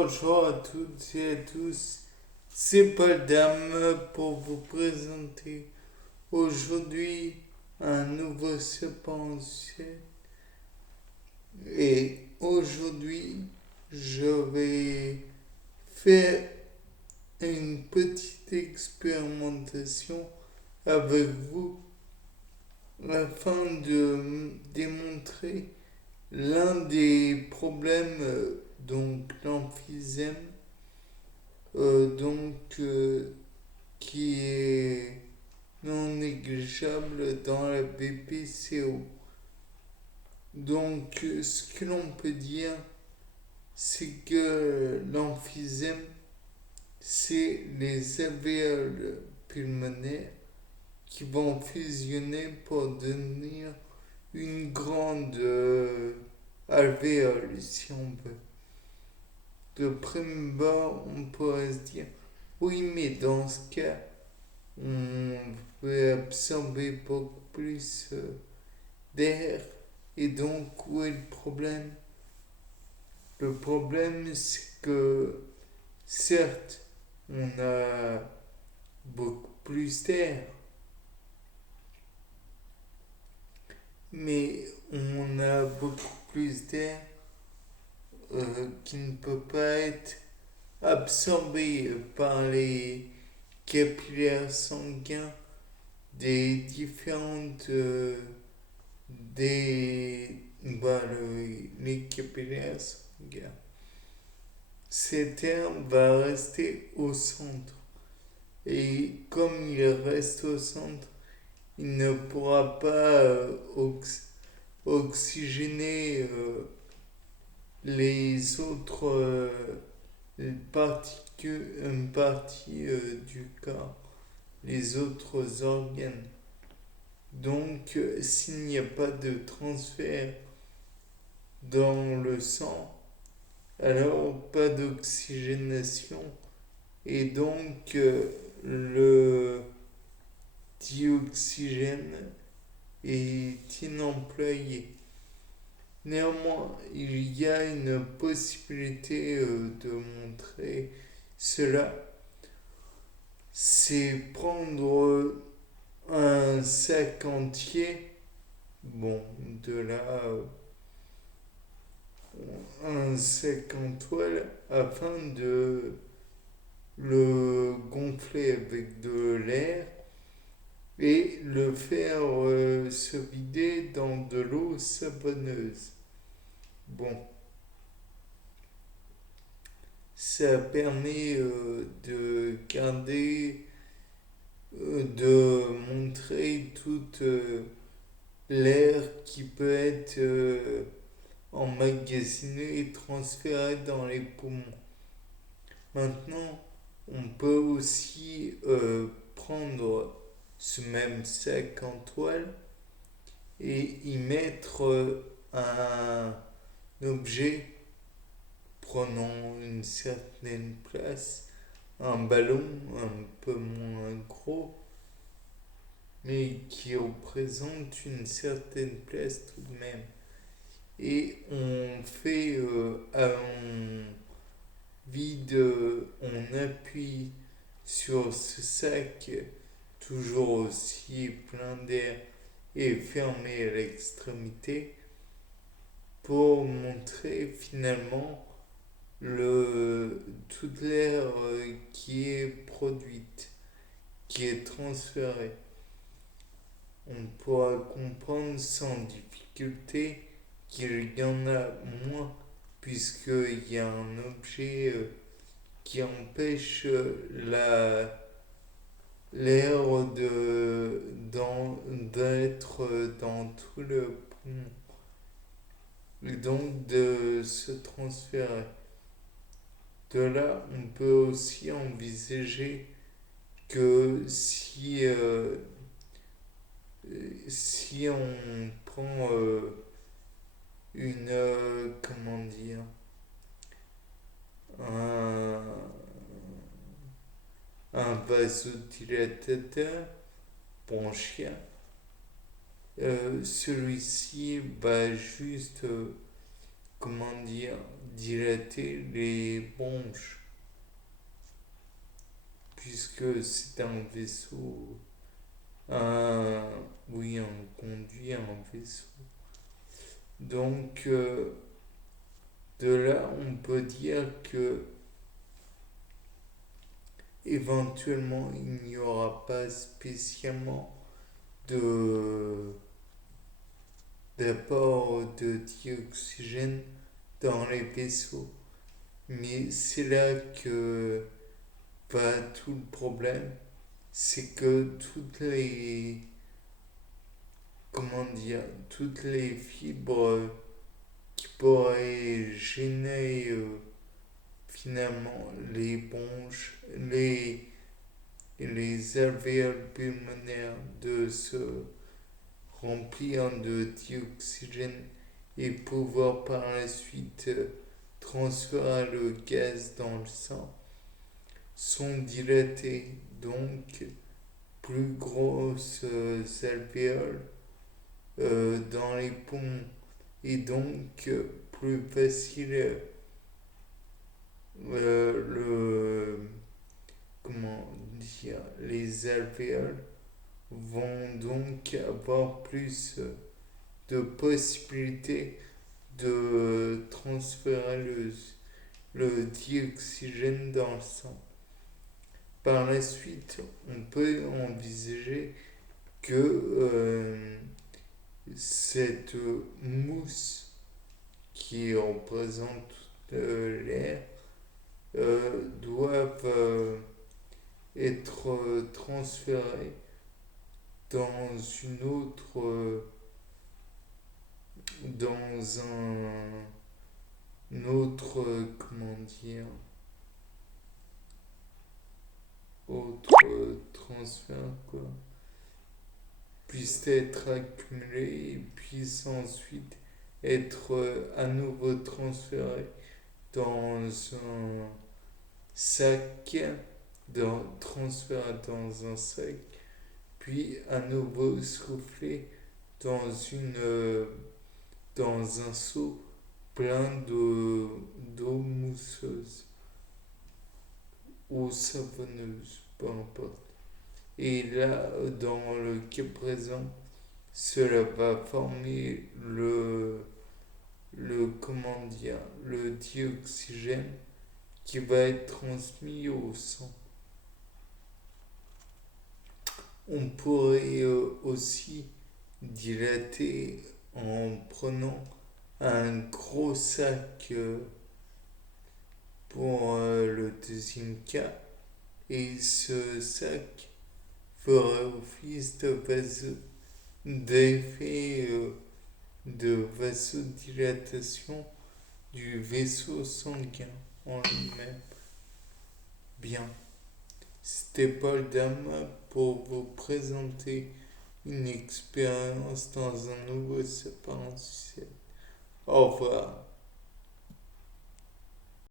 Bonjour à toutes et à tous, c'est Paul Dame pour vous présenter aujourd'hui un nouveau sujet. Et aujourd'hui, je vais faire une petite expérimentation avec vous afin de démontrer l'un des problèmes, donc l'emphysème, donc qui est non négligeable dans la BPCO. Donc ce que l'on peut dire, c'est que l'emphysème, c'est les alvéoles pulmonaires qui vont fusionner pour devenir une grande alvéole, si on veut. De prime abord, on pourrait se dire, oui, mais dans ce cas, on peut absorber beaucoup plus d'air. Et donc, où est le problème? Le problème, c'est que, certes, on a beaucoup plus d'air, mais on a beaucoup plus d'air qui ne peut pas être absorbé par les capillaires sanguins des différentes les capillaires sanguins. Cet air va rester au centre. Et comme il reste au centre, il ne pourra pas oxygéner les autres une partie du corps, les autres organes. Donc, s'il n'y a pas de transfert dans le sang, alors pas d'oxygénation et donc le dioxygène est inemployé. Néanmoins, il y a une possibilité de montrer cela. C'est prendre un sac entier, bon, de là, un sac en toile, afin de le gonfler avec de l'air et le faire se vider dans de l'eau savonneuse. Bon, ça permet de garder, de montrer toute l'air qui peut être emmagasiné et transféré dans les poumons. Maintenant, on peut aussi prendre ce même sac en toile et y mettre un objet prenant une certaine place, un ballon un peu moins gros, mais qui représente une certaine place tout de même. Et on fait, on vide, on appuie sur ce sac, toujours aussi plein d'air et fermé à l'extrémité, pour montrer finalement toute l'air qui est produite, qui est transférée. On pourra comprendre sans difficulté qu'il y en a moins, puisqu'il y a un objet qui empêche l'air d'être dans tout le poumon, et donc de se transférer. De là, on peut aussi envisager que si on prend comment dire, un, un vasodilatateur pour un chien, celui-ci va juste comment dire, dilater les bronches, puisque c'est un vaisseau, oui, on conduit un vaisseau. Donc, de là, on peut dire que éventuellement, il n'y aura pas spécialement de d'apport de dioxygène dans les vaisseaux. Mais c'est là que va tout le problème, c'est que comment dire, toutes les fibres qui pourraient gêner finalement les bronches, les alvéoles pulmonaires de se remplir de dioxygène et pouvoir par la suite transférer le gaz dans le sang, sont dilatées, donc plus grosses alvéoles dans les poumons et donc plus facile le comment dire, les alvéoles vont donc avoir plus de possibilités de transférer le dioxygène dans le sang. Par la suite, on peut envisager que cette mousse qui représente l'air doivent être transférées dans une autre, dans un autre, comment dire, autre transfert, quoi, puisse être accumulé et puisse ensuite être à nouveau transféré dans un sac, transféré dans un sac, puis à nouveau soufflé dans dans un seau plein d'eau mousseuse ou savonneuse, peu importe. Et là, dans le cas présent, cela va former comment dire, le dioxygène qui va être transmis au sang. On pourrait aussi dilater en prenant un gros sac pour le deuxième cas, et ce sac fera office d'effet de vasodilatation du vaisseau sanguin en lui-même. Bien, c'était Paul Dama pour vous présenter une expérience dans un nouveau sapin du ciel. Au revoir.